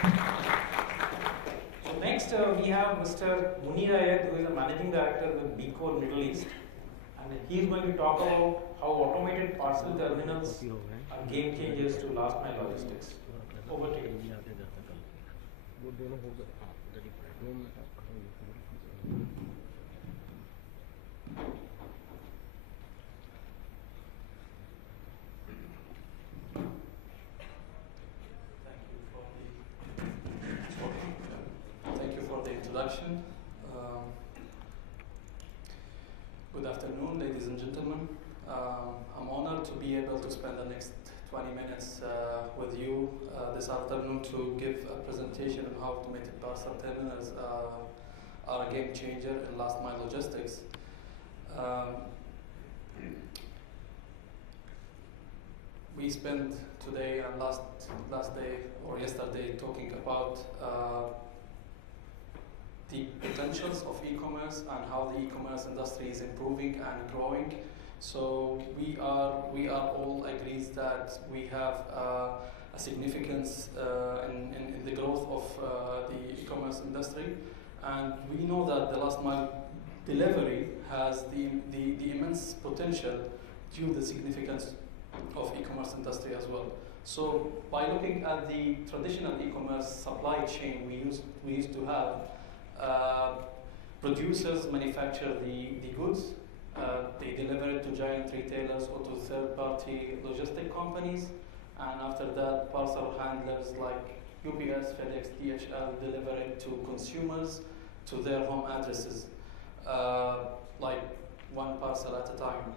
So next we have Mr. Muneer, who is a managing director with BeCode Middle East, and he is going to talk about how automated parcel terminals are game changers to last mile logistics. Over to you. Thank you for the introduction. Good afternoon, ladies and gentlemen. I'm honored to be able to spend the next 20 minutes with you this afternoon to give a presentation on how automated parcel terminals are a game changer in last mile logistics. We spent today and last day or yesterday talking about the potentials of e-commerce and how the e-commerce industry is improving and growing. So we are all agreed that we have a significance in the growth of the e-commerce industry, and we know that the last mile delivery has the immense potential due to the significance of e-commerce industry as well. So by looking at the traditional e-commerce supply chain we used to have, producers manufacture the goods, they deliver it to giant retailers or to third-party logistic companies, and after that parcel handlers like UPS, FedEx, DHL deliver it to consumers to their home addresses, like one parcel at a time.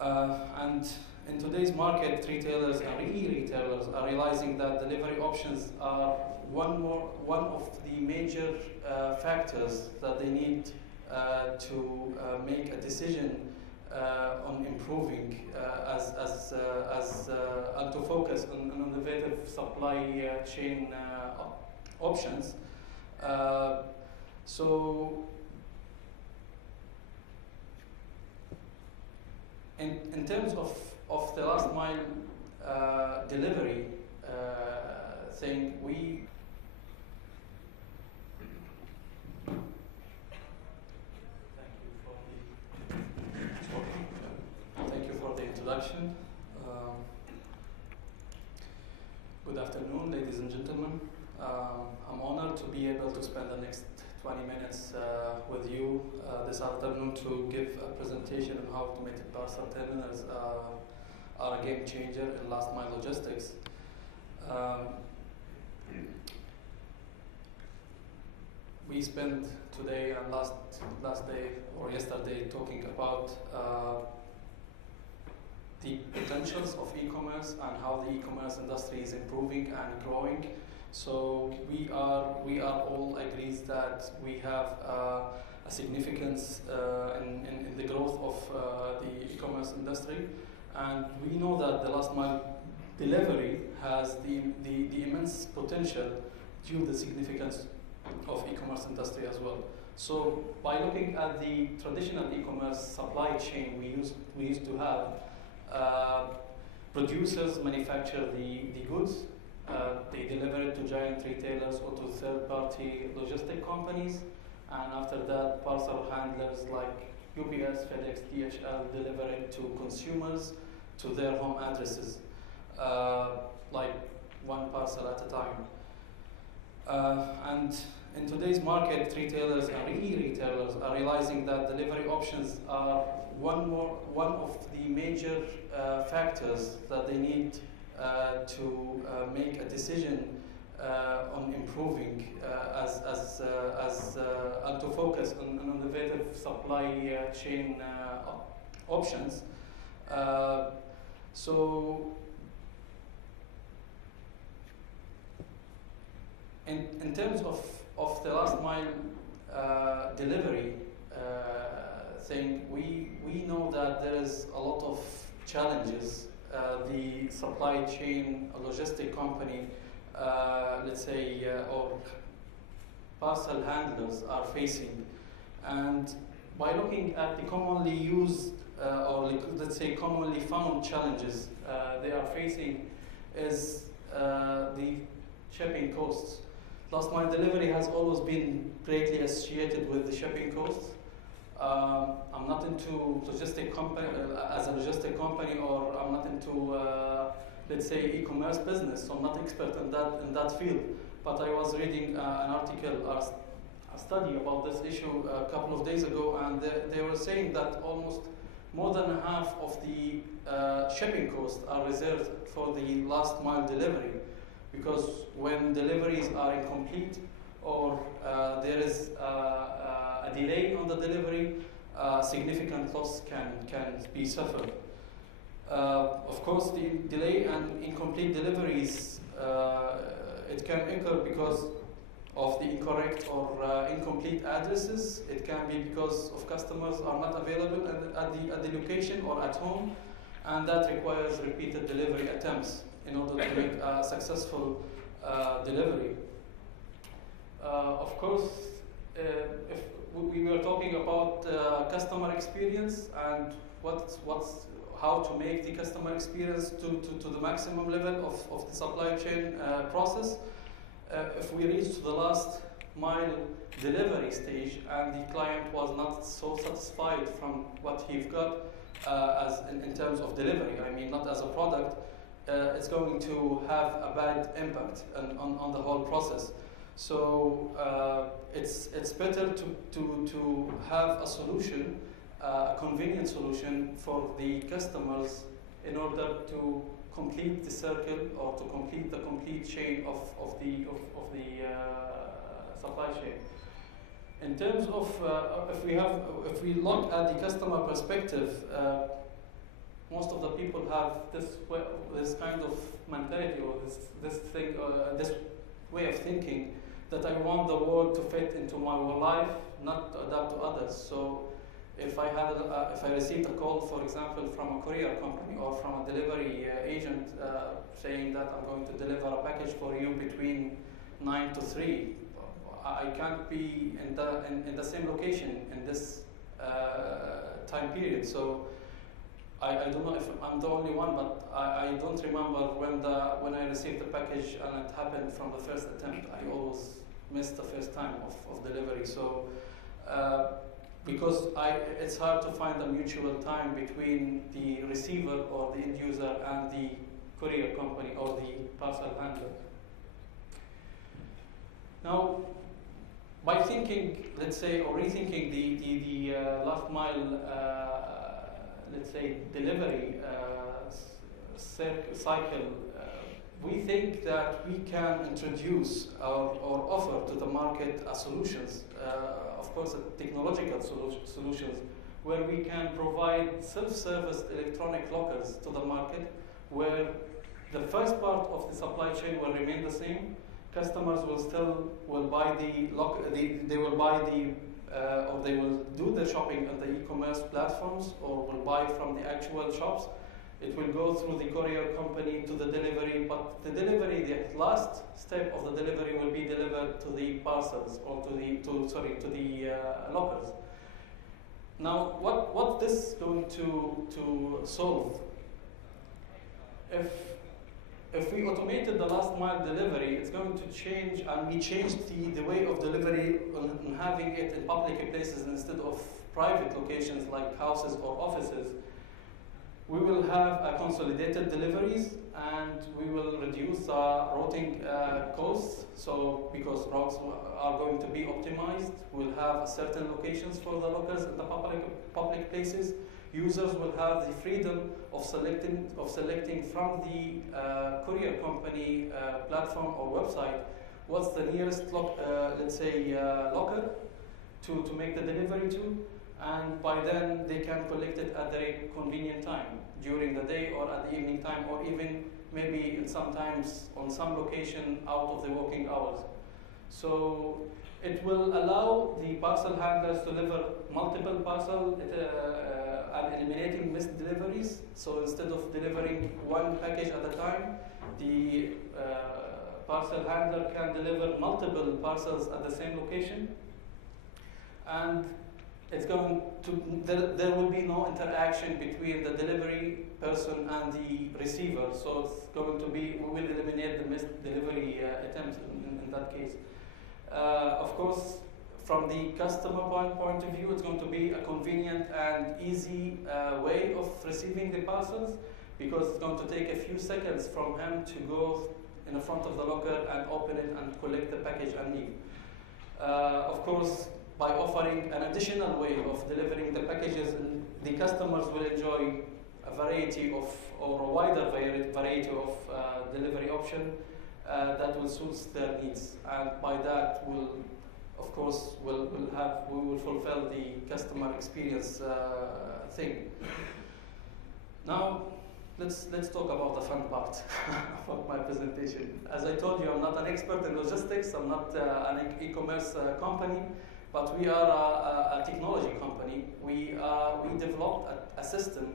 And in today's market, retailers and e-retailers are realizing that delivery options are one of the major factors that they need to make a decision on improving and to focus on innovative supply chain options. So in terms of the last mile delivery thing, Thank you for the introduction. Good afternoon, ladies and gentlemen. I'm honored to be able to spend the next 20 minutes with you this afternoon to give a presentation on how automated parcel terminals are a game changer in last mile logistics. We spent today and last day or yesterday talking about the potentials of e-commerce and how the e-commerce industry is improving and growing. So we are all agreed that we have a significance in the growth of the e-commerce industry, and we know that the last mile delivery has the immense potential due to the significance of e-commerce industry as well. So by looking at the traditional e-commerce supply chain we used to have, producers manufacture the goods, they deliver it to giant retailers or to third-party logistic companies, and after that parcel handlers like UPS, FedEx, DHL deliver it to consumers to their home addresses, like one parcel at a time. And in today's market, retailers and e-retailers are realizing that delivery options are one of the major factors that they need to make a decision on improving and to focus on innovative supply chain options. So in terms of the last mile delivery thing, we know that there is a lot of challenges the supply chain logistic company, let's say, or parcel handlers are facing. And by looking at the commonly used or let's say commonly found challenges they are facing is the shipping costs. Last mile delivery has always been greatly associated with the shipping costs. I'm not into logistic company as a logistic company, or I'm not into let's say e-commerce business, so I'm not expert in that field. But I was reading an article, a study about this issue a couple of days ago, and they were saying that almost more than half of the shipping costs are reserved for the last mile delivery, because when deliveries are incomplete or there is a delay on the delivery, significant loss can be suffered. Of course, the delay and incomplete deliveries, it can occur because of the incorrect or incomplete addresses. It can be because of customers are not available at the location or at home, and that requires repeated delivery attempts in order to make a successful delivery. Of course, if we were talking about customer experience and how to make the customer experience to the maximum level of the supply chain process. If we reach to the last mile delivery stage and the client was not so satisfied from what he got as in terms of delivery, I mean not as a product, it's going to have a bad impact on the whole process. So it's better to have a solution, a convenient solution for the customers in order to complete the circle or to complete the complete chain of the supply chain. In terms of if we look at the customer perspective, most of the people have this kind of mentality or this way of thinking that I want the world to fit into my life, not to adapt to others. So if I received a call, for example, from a courier company or from a delivery agent saying that I'm going to deliver a package for you between 9 to 3, I can't be in the same location in this time period. So I don't know if I'm the only one, but I don't remember when I received the package and it happened from the first attempt. I always missed the first time of delivery. So because it's hard to find a mutual time between the receiver or the end user and the courier company or the parcel handler. Now, by thinking, let's say, or rethinking the last mile, let's say, delivery cycle, we think that we can introduce or offer to the market solutions, of course, technological solutions, where we can provide self-service electronic lockers to the market, where the first part of the supply chain will remain the same. Customers will buy they will do the shopping on the e-commerce platforms or will buy from the actual shops. It will go through the courier company to the delivery, but the last step of the delivery will be delivered to the parcels or to the lockers. Now, what this is going to solve? If we automated the last mile delivery, it's going to change, and we changed the way of delivery on having it in public places instead of private locations like houses or offices. We will have consolidated deliveries, and we will reduce routing costs. So because routes are going to be optimized, we'll have certain locations for the lockers in the public places. Users will have the freedom of selecting from the courier company platform or website what's the nearest locker to make the delivery to, and by then they can collect it at their convenient time during the day or at the evening time, or even maybe sometimes on some location out of the working hours. So it will allow the parcel handlers to deliver multiple parcels and eliminating missed deliveries. So instead of delivering one package at a time, the parcel handler can deliver multiple parcels at the same location. And it's going to, there will be no interaction between the delivery person and the receiver. So it's going to be, we will eliminate the missed delivery attempts in that case. Of course, from the customer point of view, it's going to be a convenient and easy way of receiving the parcels, because it's going to take a few seconds from him to go in the front of the locker and open it and collect the package and leave. Of course, by offering an additional way of delivering the packages, the customers will enjoy a variety of, or a wider variety of delivery option that will suit their needs. And by that, will, of course, we will fulfill the customer experience thing. Now, let's talk about the fun part of my presentation. As I told you, I'm not an expert in logistics. I'm not an e-commerce company, but we are a technology company. We developed a system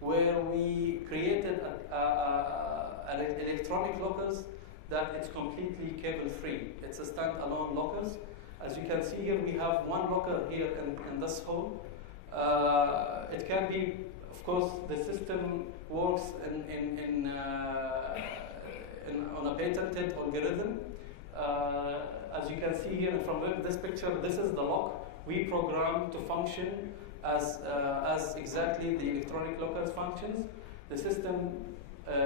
where we created an electronic lockers that it's completely cable-free. It's a standalone lockers. As you can see here, we have one locker here in this hole. It can be, of course, the system works on a patented algorithm. As you can see here from this picture, this is the lock we programmed to function as exactly the electronic lockers functions. The system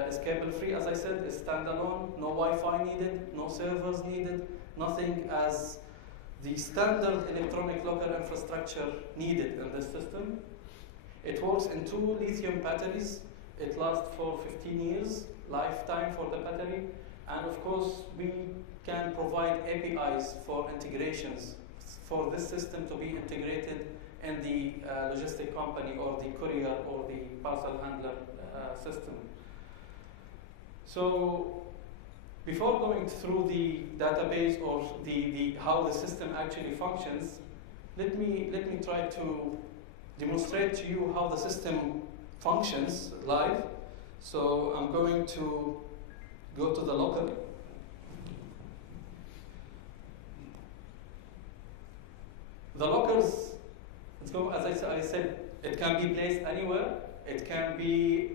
is cable-free, as I said, is standalone, no Wi-Fi needed, no servers needed, nothing as the standard electronic locker infrastructure needed in this system. It works in 2 lithium batteries. It lasts for 15 years, lifetime for the battery. And of course, we can provide APIs for integrations for this system to be integrated in the logistic company or the courier or the parcel handler system. So before going through the database or how the system actually functions, let me try to demonstrate to you how the system functions live. So I'm going to go to the locker. The lockers, as I said, it can be placed anywhere. It can be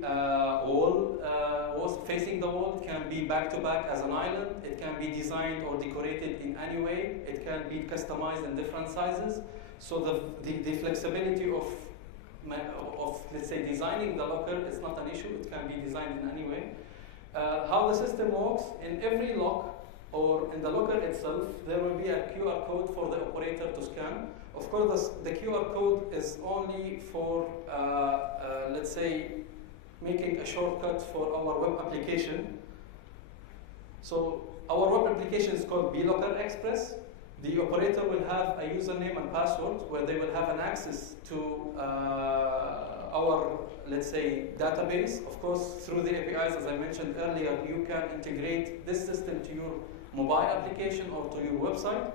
facing the wall. It can be back to back as an island. It can be designed or decorated in any way. It can be customized in different sizes. So the flexibility of let's say designing the locker is not an issue. It can be designed in any way. How the system works, in every lock or in the locker itself, there will be a QR code for the operator to scan. Of course, the QR code is only for, let's say, making a shortcut for our web application. So our web application is called BeLocker Express. The operator will have a username and password where they will have an access to our, let's say, database. Of course, through the APIs, as I mentioned earlier, you can integrate this system to your mobile application or to your website.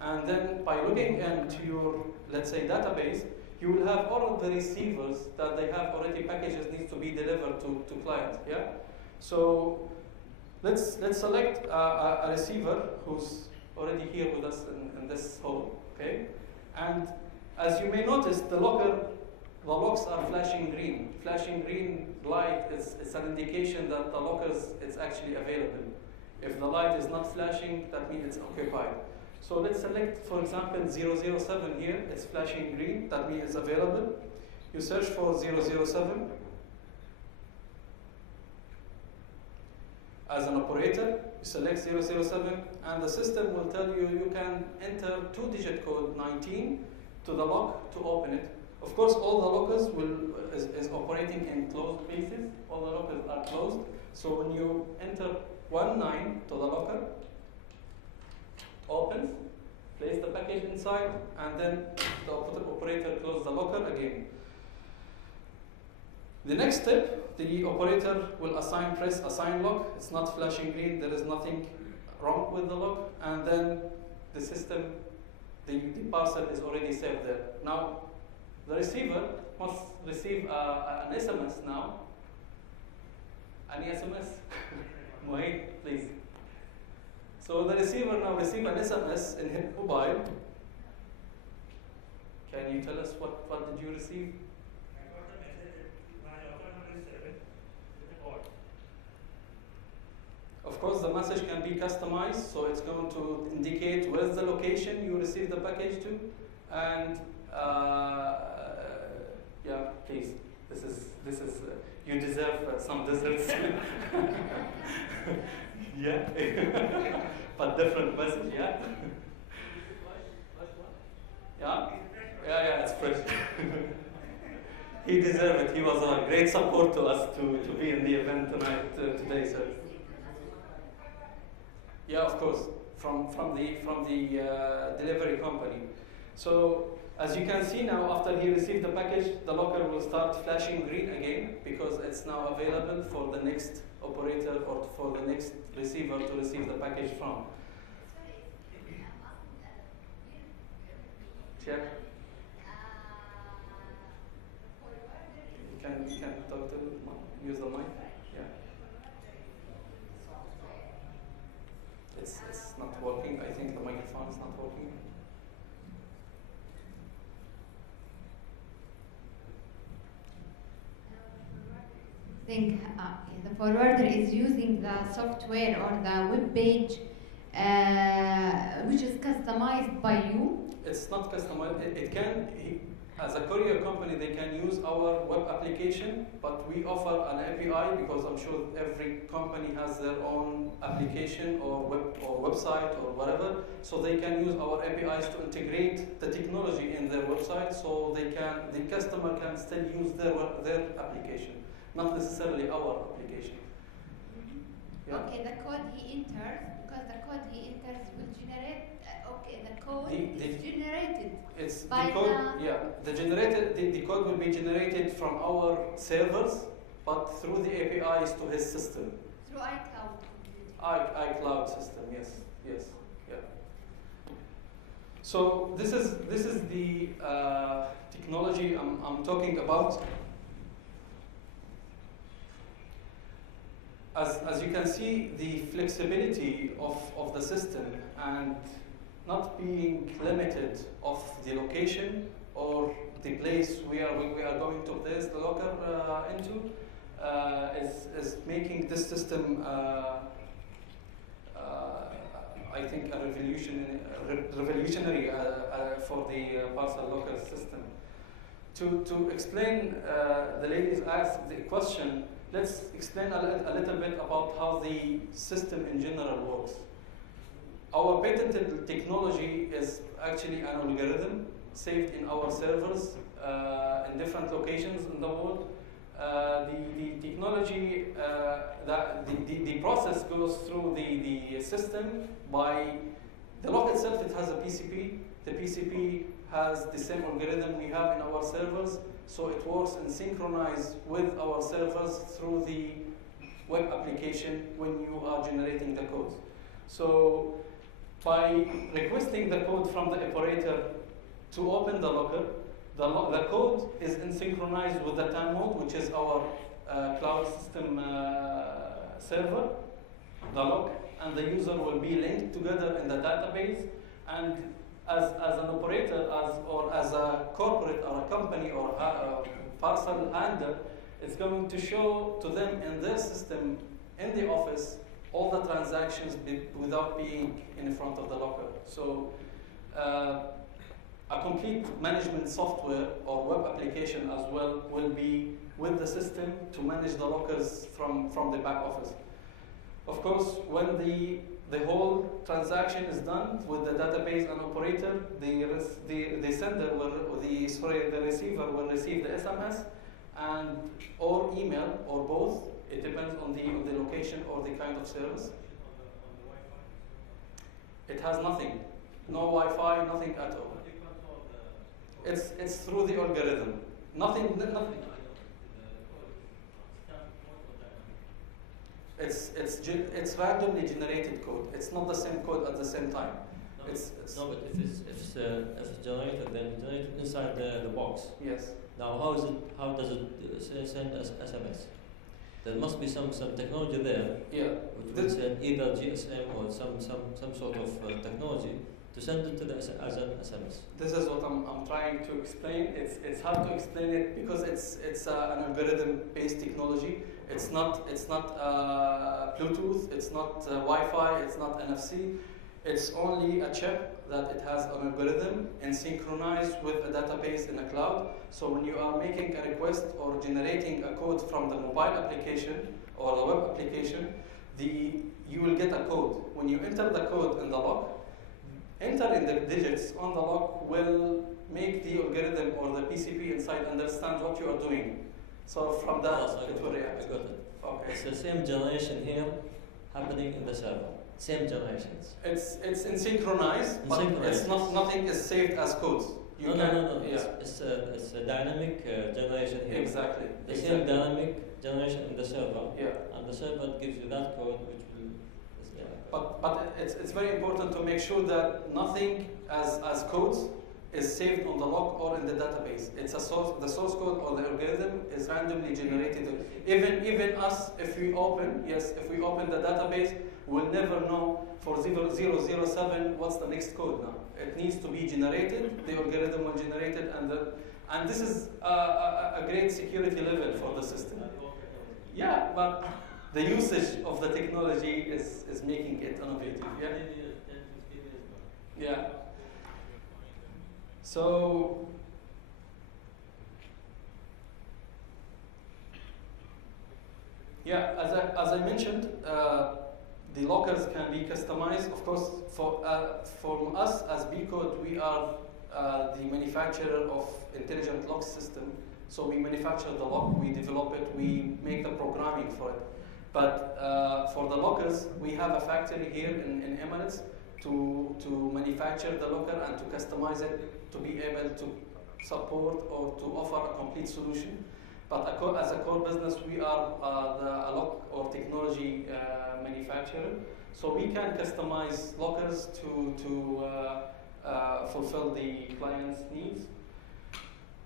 And then by logging into your, let's say, database, you will have all of the receivers that they have already packages needs to be delivered to client. Yeah. So let's select a receiver who's already here with us in this hole. Okay. And as you may notice, the locks are flashing green. Flashing green light is an indication that the lockers is actually available. If the light is not flashing, that means it's occupied. So let's select, for example, 007 here. It's flashing green. That means it's available. You search for 007. As an operator, you select 007, and the system will tell you you can enter 2-digit code 19 to the lock to open it. Of course, all the lockers is operating in closed places. All the lockers are closed. So when you enter 19 to the locker, opens, place the package inside, and then the operator closes the locker again. The next step, the operator will press assign lock. It's not flashing green. There is nothing wrong with the lock. And then the system, the parcel is already saved there. Now, the receiver must receive an SMS now. Any SMS? Mohit, please. So the receiver now receives an SMS in his mobile. Can you tell us what did you receive? I got a message that my locker number is 7 with a code. Of course, the message can be customized, so it's going to indicate where's the location you received the package to, and yeah, please. This is you deserve some desserts. Yeah, but different message. Yeah. Yeah, it's fresh. He deserved it. He was a great support to us to be in the event tonight, today, sir. Yeah, of course, from the delivery company. So as you can see now, after he received the package, the locker will start flashing green again because it's now available for the next operator or for the next receiver to receive the package from. Check. You can talk to use the mic. Yeah. It's not working. I think the microphone is not working. The forwarder is using the software or the web page which is customized by you. It's not customized. As a courier company, they can use our web application, but we offer an API because I'm sure every company has their own application or website or whatever. So they can use our APIs to integrate the technology in their website, so the customer can still use their application, not necessarily our application. Yeah. Okay, the code he enters, because the code he enters will generate. The code is generated. It's by the code. The code will be generated from our servers, but through the APIs to his system. Through iCloud. iCloud system. Yes. Yeah. So this is the technology I'm talking about. As you can see, the flexibility of the system and not being limited of the location or the place we are going to place the locker into is making this system I think a revolutionary for the parcel locker system. To explain, the ladies asked the question. Let's explain a little bit about how the system in general works. Our patented technology is actually an algorithm saved in our servers in different locations in the world. The technology, the process goes through the system by the lock itself. It has a PCP. The PCP has the same algorithm we have in our servers, so it works and synchronized with our servers through the web application when you are generating the code. So by requesting the code from the operator to open the locker, the code is synchronized with the time mode, which is our cloud system server, the lock, and the user will be linked together in the database. And as an operator, or as a corporate or a company or a parcel handler, it's going to show to them in their system in the office all the transactions without being in front of the locker. So a complete management software or web application as well will be with the system to manage the lockers from the back office. Of course, when the whole transaction is done with the database and operator, the sender the receiver will receive the SMS and or email or both. It depends on the location or the kind of service. It has nothing, no Wi-Fi, nothing at all. It's through the algorithm. Nothing. It's randomly generated code. It's not the same code at the same time. But if it's generated, then generated inside the box. Yes. Now, how does it send us SMS? There must be some technology there. Yeah. Which will send either GSM or some sort of technology to to send it to the as an SMS. This is what I'm trying to explain. It's hard to explain it because it's an algorithm-based technology. It's not Bluetooth. It's not Wi-Fi. It's not NFC. It's only a chip that it has an algorithm and synchronized with a database in the cloud. So when you are making a request or generating a code from the mobile application or the web application, you will get a code. When you enter the code in the lock, entering the digits on the lock will make the algorithm or the PCB inside understand what you are doing. So from that, it will react. I got it. Okay. It's the same generation here happening in the server. Same generations. It's in synchronized, but Synchronized. it's not. Nothing is saved as codes. No. Yeah. It's a dynamic generation here. Exactly. The same dynamic generation in the server. Yeah. And the server gives you that code, which will. But it's very important to make sure that nothing as codes is saved on the log or in the database. It's a source. The source code or the algorithm is randomly generated. Even us, if we open the database, we'll never know for 0007 what's the next code now. It needs to be generated. The algorithm will generate it, and this is a great security level for the system. Yeah, but the usage of the technology is making it innovative. Yeah. Yeah. So yeah, as I mentioned, the lockers can be customized. Of course, for us as BeCode, we are the manufacturer of intelligent lock system. So we manufacture the lock, we develop it, we make the programming for it. But for the lockers, we have a factory here in Emirates to manufacture the locker and to customize it to be able to support or to offer a complete solution. But as a core business, we are a lock or technology manufacturer. So we can customize lockers to fulfill the client's needs.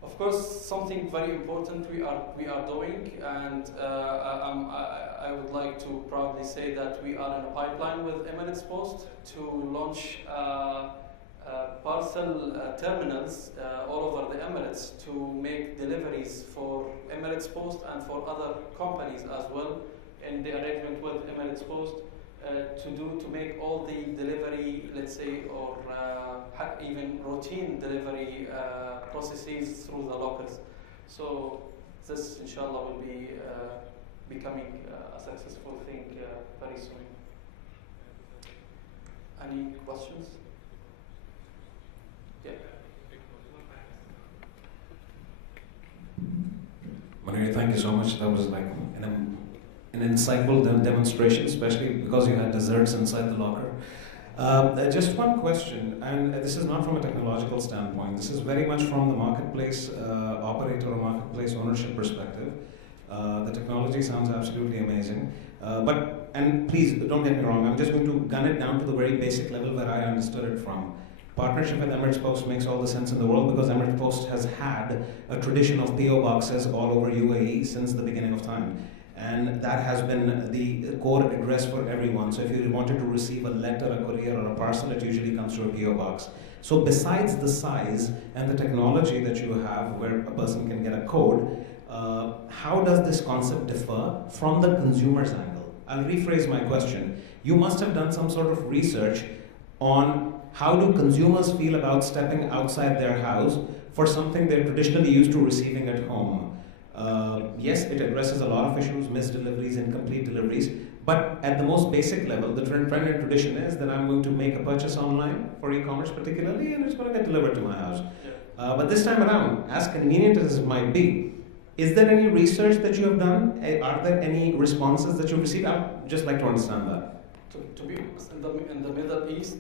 Of course, something very important we are doing, and I would like to proudly say that we are in a pipeline with Emirates Post to launch parcel terminals all over the Emirates to make deliveries for Emirates Post and for other companies as well in the arrangement with Emirates Post to make all the delivery, let's say, or even routine delivery processes through the lockers. So this, inshallah, will be becoming a successful thing very soon. Any questions? Yeah. Muneer, thank you so much. That was like an insightful demonstration, especially because you had desserts inside the locker. Just one question, and this is not from a technological standpoint. This is very much from the marketplace operator or marketplace ownership perspective. The technology sounds absolutely amazing. And please, don't get me wrong, I'm just going to gun it down to the very basic level where I understood it from. Partnership with Emirates Post makes all the sense in the world because Emirates Post has had a tradition of PO boxes all over UAE since the beginning of time. And that has been the core address for everyone. So if you wanted to receive a letter, a courier, or a parcel, it usually comes through a PO box. So besides the size and the technology that you have where a person can get a code, how does this concept differ from the consumer's angle? I'll rephrase my question. You must have done some sort of research on how do consumers feel about stepping outside their house for something they're traditionally used to receiving at home. Yes, it addresses a lot of issues, missed deliveries, incomplete deliveries, but at the most basic level, the trend and tradition is that I'm going to make a purchase online for e-commerce particularly, and it's going to get delivered to my house. Yeah. But this time around, as convenient as it might be, is there any research that you have done? Are there any responses that you've received? I'd just like to understand that. To be honest, in the Middle East,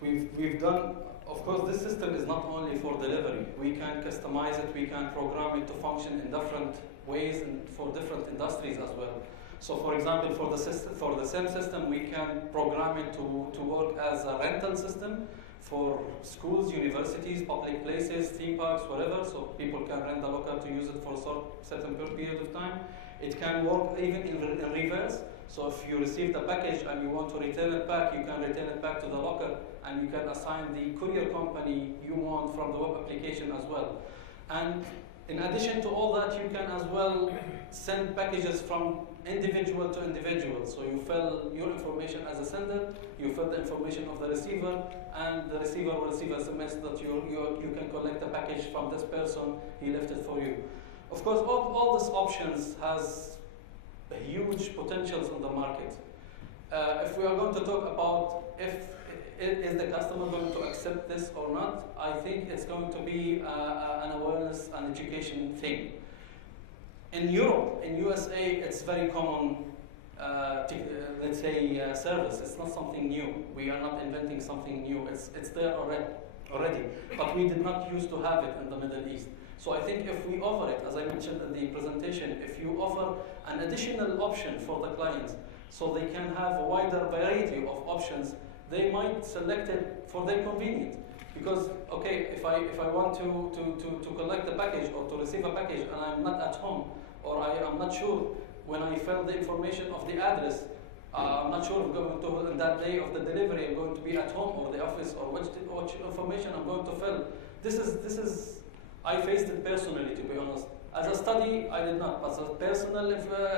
we've done. Of course, this system is not only for delivery. We can customize it, we can program it to function in different ways and for different industries as well. So, for example, for the same system, we can program it to work as a rental system for schools, universities, public places, theme parks, whatever. So people can rent the locker to use it for a certain period of time. It can work even in reverse. So if you receive the package and you want to return it back, you can return it back to the locker, and you can assign the courier company you want from the web application as well. And in addition to all that, you can as well send packages from individual to individual. So you fill your information as a sender, you fill the information of the receiver, and the receiver will receive a SMS that you can collect the package from this person, he left it for you. Of course, all these options has huge potentials in the market. If we are going to talk about is the customer going to accept this or not, I think it's going to be an awareness and education thing. In Europe, in USA, it's very common, let's say, service. It's not something new. We are not inventing something new. It's there already. But we did not used to have it in the Middle East. So I think if we offer it, as I mentioned in the presentation, if you offer an additional option for the clients, so they can have a wider variety of options, they might select it for their convenience. Because, okay, if I want to collect a package or to receive a package and I'm not at home, or I am not sure when I fill the information of the address, I'm not sure if going to, in that day of the delivery, I'm going to be at home or the office, or which information I'm going to fill. This is I faced it personally, to be honest. As a study, I did not, but as a personal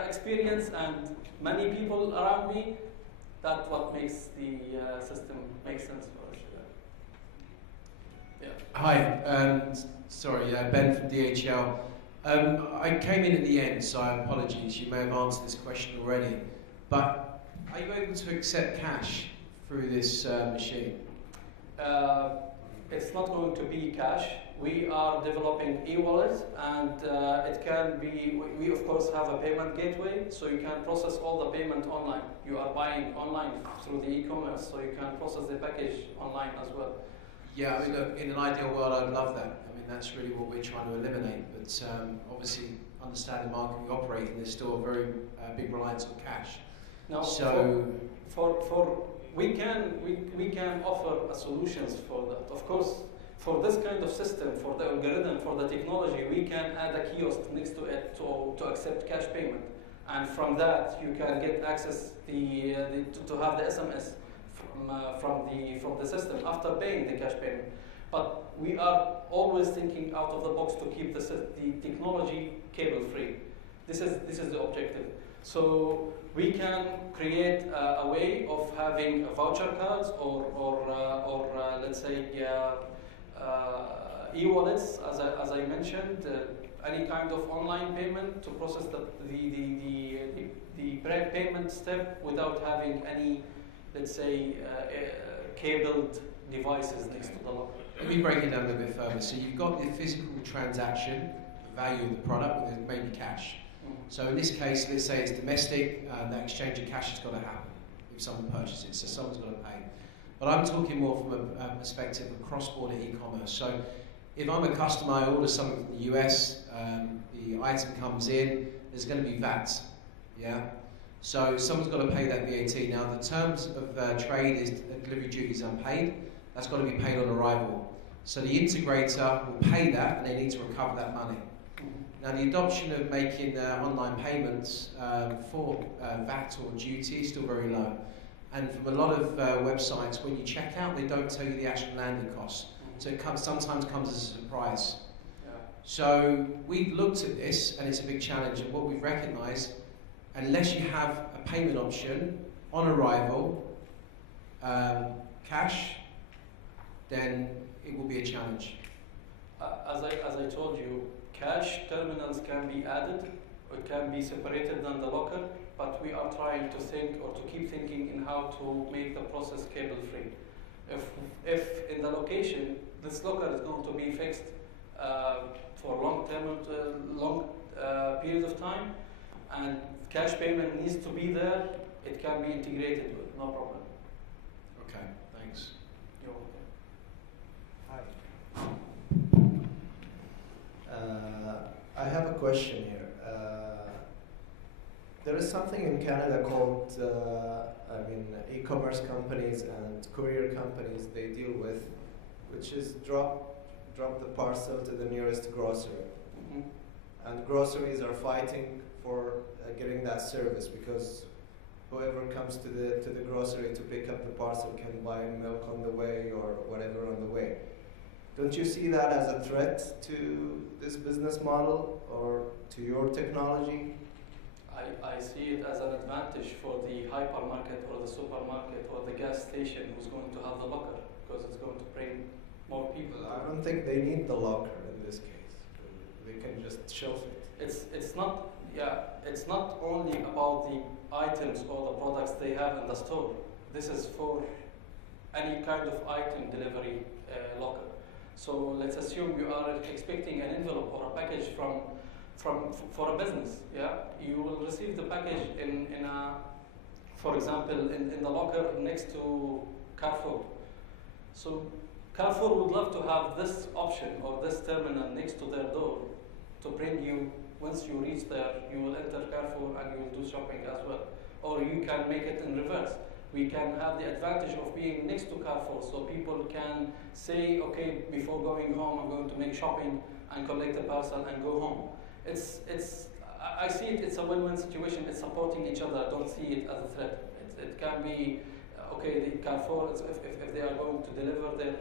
experience and many people around me, that's what makes the system make sense for us. Yeah. Hi, sorry, Ben from DHL. I came in at the end, so I apologize. You may have answered this question already, but are you able to accept cash through this machine? It's not going to be cash. We are developing e-wallets, and it can be, we of course have a payment gateway, so you can process all the payment online. You are buying online through the e-commerce, so you can process the package online as well. Yeah, I mean, look, in an ideal world, I'd love that. I mean, that's really what we're trying to eliminate. But obviously, understanding the market we operate in, there's still a very big reliance on cash. Now, so we can offer solutions for that. Of course, for this kind of system, for the algorithm, for the technology, we can add a kiosk next to it to accept cash payment, and from that you can get access to have the SMS from the system after paying the cash payment. But we are always thinking out of the box to keep the technology cable free. This is the objective. So we can create a way of having voucher cards or let's say e-wallets, as I mentioned, any kind of online payment to process the payment step without having any, let's say, cabled devices next to the locker. Let me break it down a little bit further. So you've got the physical transaction, the value of the product, with maybe cash. So in this case, let's say it's domestic, and that exchange of cash has got to happen if someone purchases, so someone's got to pay. But I'm talking more from a perspective of cross-border e-commerce. So if I'm a customer, I order something from the US, the item comes in, there's going to be VAT, yeah? So someone's got to pay that VAT. Now the terms of trade is delivery duties unpaid, that's got to be paid on arrival. So the integrator will pay that and they need to recover that money. Now the adoption of making online payments for VAT or duty is still very low. And from a lot of websites, when you check out, they don't tell you the actual landing cost. So it sometimes comes as a surprise. Yeah. So we've looked at this, and it's a big challenge. And what we've recognised, unless you have a payment option on arrival, cash, then it will be a challenge. As I told you, cash terminals can be added, or it can be separated than the locker, but we are trying to think or to keep thinking in how to make the process cable free. If in the location this locker is going to be fixed for long period of time, and cash payment needs to be there, it can be integrated with, no problem. Okay, thanks. You're welcome. I have a question here. There is something in Canada called, e-commerce companies and courier companies they deal with, which is drop the parcel to the nearest grocery. Mm-hmm. And groceries are fighting for getting that service, because whoever comes to the grocery to pick up the parcel can buy milk on the way or whatever on the way. Don't you see that as a threat to this business model or to your technology? I see it as an advantage for the hypermarket or the supermarket or the gas station who's going to have the locker, because it's going to bring more people. I don't think they need the locker in this case. They can just shelf it. It's not only about the items or the products they have in the store. This is for any kind of item delivery locker. So let's assume you are expecting an envelope or a package for a business. Yeah, you will receive the package in a, for example, in the locker next to Carrefour. So Carrefour would love to have this option or this terminal next to their door to bring you. Once you reach there, you will enter Carrefour and you will do shopping as well. Or you can make it in reverse. We can have the advantage of being next to Carrefour, so people can say, okay, before going home, I'm going to make shopping and collect the parcel and go home. I see it, it's a win-win situation. It's supporting each other. I don't see it as a threat. It can be, okay, the Carrefour, if they are going to deliver their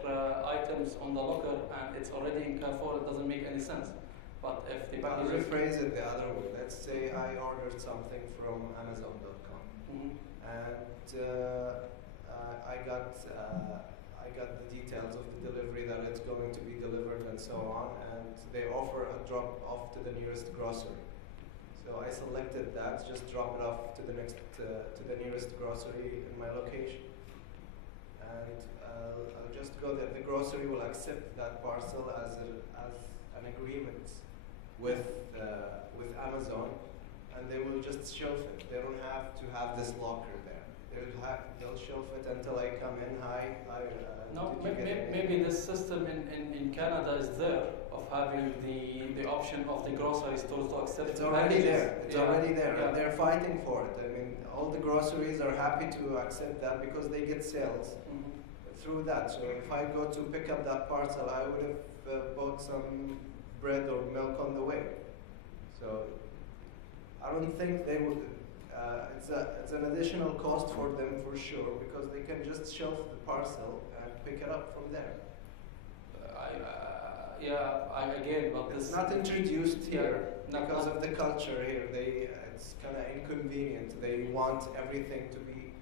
items on the locker and it's already in Carrefour, it doesn't make any sense. But if the I'll package rephrase it the other way. Let's say I ordered something from Amazon.com. Mhm. And I got the details of the delivery, that it's going to be delivered and so on, and they offer a drop off to the nearest grocery. So I selected that, just drop it off to the nearest grocery in my location, and I'll just go there. The grocery will accept that parcel as an agreement with Amazon, and they will just shelf it. They don't have to have this locker there. They'll shelf it until I come in. No, did you get maybe this system in Canada is there, of having the option of the grocery stores to accept. It's already packages. there. It's already there, Yeah. and they're fighting for it. I mean, all the groceries are happy to accept that because they get sales Mhm. through that. So if I go to pick up that parcel, I would have bought some bread or milk on the way. So I don't think they would. It's an additional cost for them for sure, because they can just shelf the parcel and pick it up from there. But It's this not introduced here Yeah, because of the culture here. It's kind of inconvenient. They want everything to be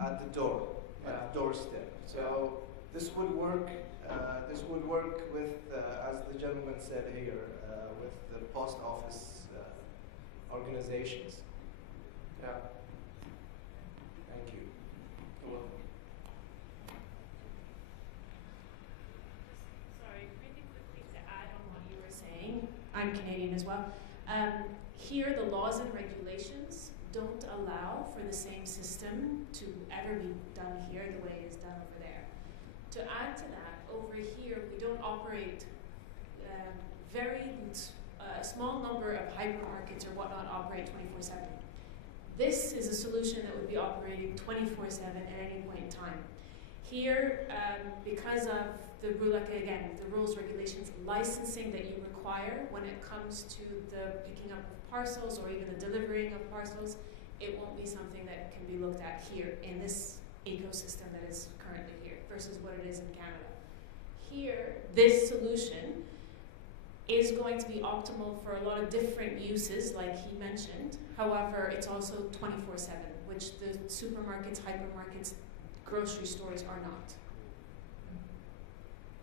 at the door, at the doorstep. So this would work. This would work with, as the gentleman said here, with the post office organizations. Yeah. Thank you. You're welcome. Sorry, really quickly to add on what you were saying. I'm Canadian as well. Here, the laws and regulations don't allow for the same system to ever be done here the way it is done over there. To add to that, over here, we don't operate a small number of hypermarkets or whatnot operate 24/7. This is a solution that would be operating 24/7 at any point in time. Here, because of the rules, regulations, licensing that you require when it comes to the picking up of parcels or even the delivering of parcels, it won't be something that can be looked at here in this ecosystem that is currently here versus what it is in Canada. Here, this solution is going to be optimal for a lot of different uses, like he mentioned. However, it's also 24/7, which the supermarkets, hypermarkets, grocery stores are not.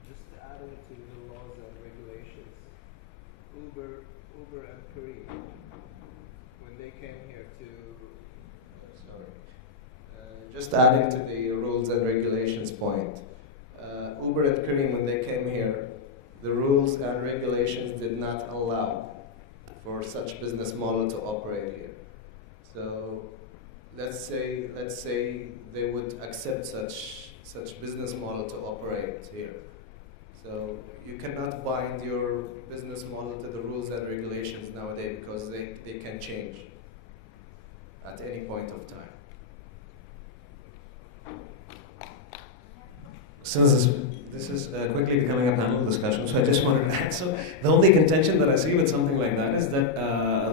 Just adding to the laws and regulations, Uber and Korea, when they came here just adding to the rules and regulations point, Uber and Kareem, when they came here, the rules and regulations did not allow for such business model to operate here. So let's say they would accept such business model to operate here. So you cannot bind your business model to the rules and regulations nowadays, because they can change at any point of time. Since this is quickly becoming a panel discussion, so I just wanted to add. So the only contention that I see with something like that is that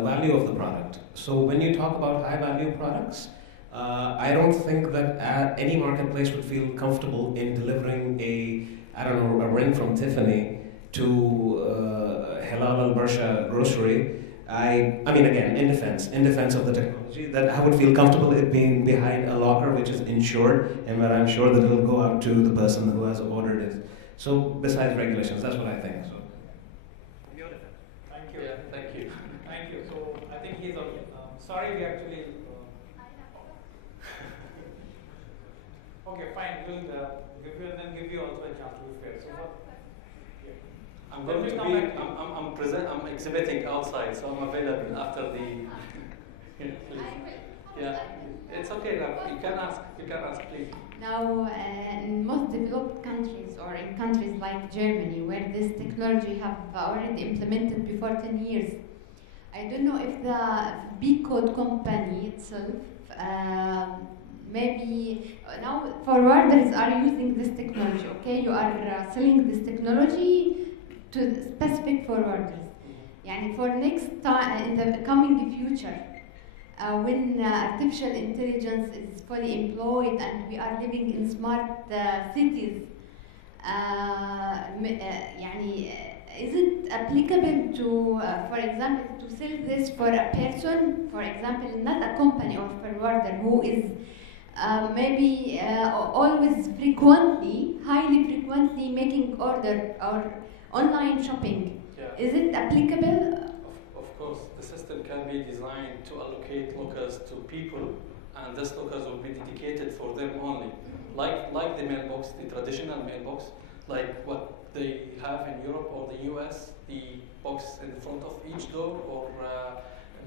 value of the product. So when you talk about high value products, I don't think that any marketplace would feel comfortable in delivering a ring from Tiffany to Halal al-Barsha grocery. I mean, again, in defense of the technology, that I would feel comfortable it being behind a locker which is insured, and where I'm sure that it will go out to the person who has ordered it. So, besides regulations, that's what I think. So. Thank you. Yeah, thank you. Thank you. So, I think he's okay. Sorry, we actually. Okay, fine. We'll give you and then give you also a chance to be fair. So, what? I'm going to be. I'm exhibiting outside, so I'm available after the. Yeah, it's okay. You can ask. You can ask, please. Now, in most developed countries or in countries like Germany, where this technology have already implemented before 10 years, I don't know if the BeCode company itself, maybe now forwarders are using this technology. Okay, you are selling this technology to specific forwarders. Yani for next time in the coming future, when artificial intelligence is fully employed and we are living in smart cities, is it applicable to, for example, to sell this for a person, for example, not a company or forwarder who is maybe always highly frequently making order or online shopping? Yeah. Is it applicable? Of course, the system can be designed to allocate lockers to people, and these lockers will be dedicated for them only. Like the mailbox, the traditional mailbox, like what they have in Europe or the US, the box in front of each door, or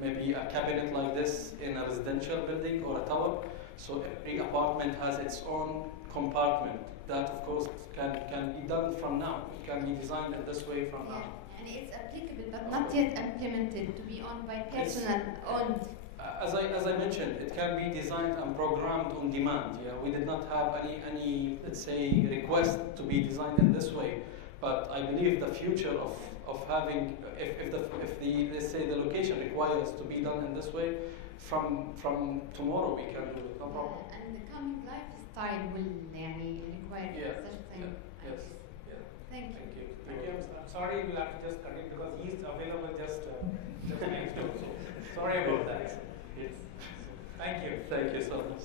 maybe a cabinet like this in a residential building or a tower. So every apartment has its own compartment. That, of course, can be done from now. It can be designed in this way from now. And it's applicable, but not yet implemented to be owned by personal owned. As I mentioned, it can be designed and programmed on demand. Yeah, we did not have any let's say request to be designed in this way. But I believe the future of having if the let's say the location requires to be done in this way, from tomorrow we can do it. No problem. And the coming lifestyle will require such a thing. Yes. Yeah. Thank you. Thank you. Thank you. I'm sorry, we'll have to just cut it because he's available just next door. So sorry about that. Yes. Thank you. Thank you so much.